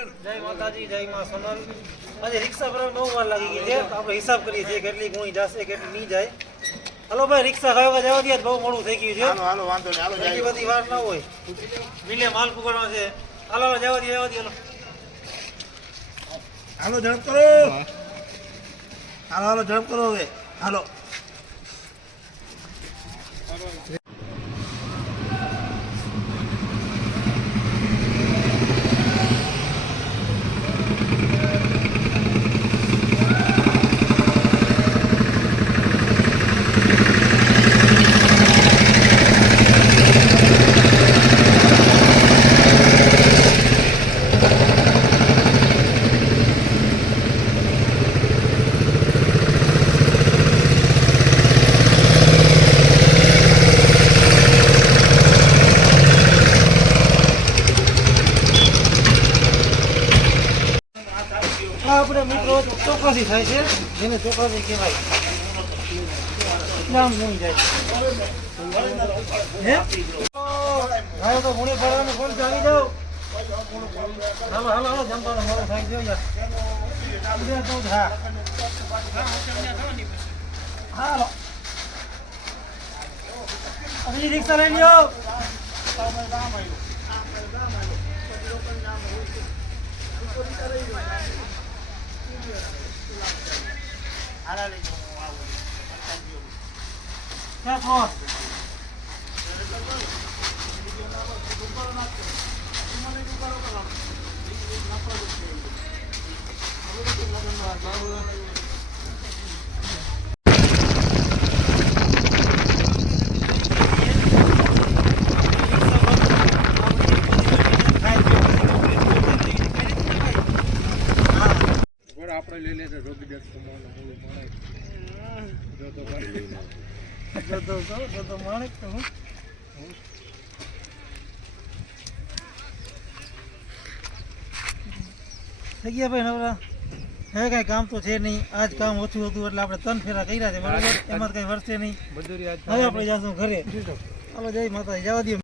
જય માતાજી, જય માં સોનલ. આજે રિક્ષા પર બહુ વાર લાગી ગઈ છે. આપણે હિસાબ કરીએ છીએ કેટલી ગુણી જશે કેટલી નહીં જાય. હાલો ભાઈ, રિક્ષા ખાવા જવા દે, બહુ મોડું થઈ ગયું છે. હાલો વાંધો નહીં, હાલો એટલી બધી વાર ના હોય. મિલે માલ પુગાડવાનો છે. હાલો જવા દે, જવા દે. હાલો ઝડપ કરો, હાલો ઝડપ કરો હવે, હાલો. આપણે મિત્રો ચોક્કસી થાય છે, જેને ચોક્કસી કહેવાય. નામ નહીં જાય હે ભાઈ, તો ગુણી પડવાનું કોણ જાણી જાવ. હાલો હાલો હાલો, જમવાનું મોડું થાય છે યાર. હાલો હજી રિક્ષા લઈ લ્યો. આપણે લઈ લે રોબી ડેટ કમાવાનું મૂળ માણસ જો માણેક તો હું થઈ ગયા ભાઈ નવરા. હવે કાંઈ કામ તો છે નહીં. આજ કામ ઓછું હતું એટલે આપણે 3 ફેરા કર્યા છે બરાબર. એમાં કઈ વર્ષે નહીં. હવે આપણે જઈશું ઘરે. હાલો જય માતાજી, જવા દો.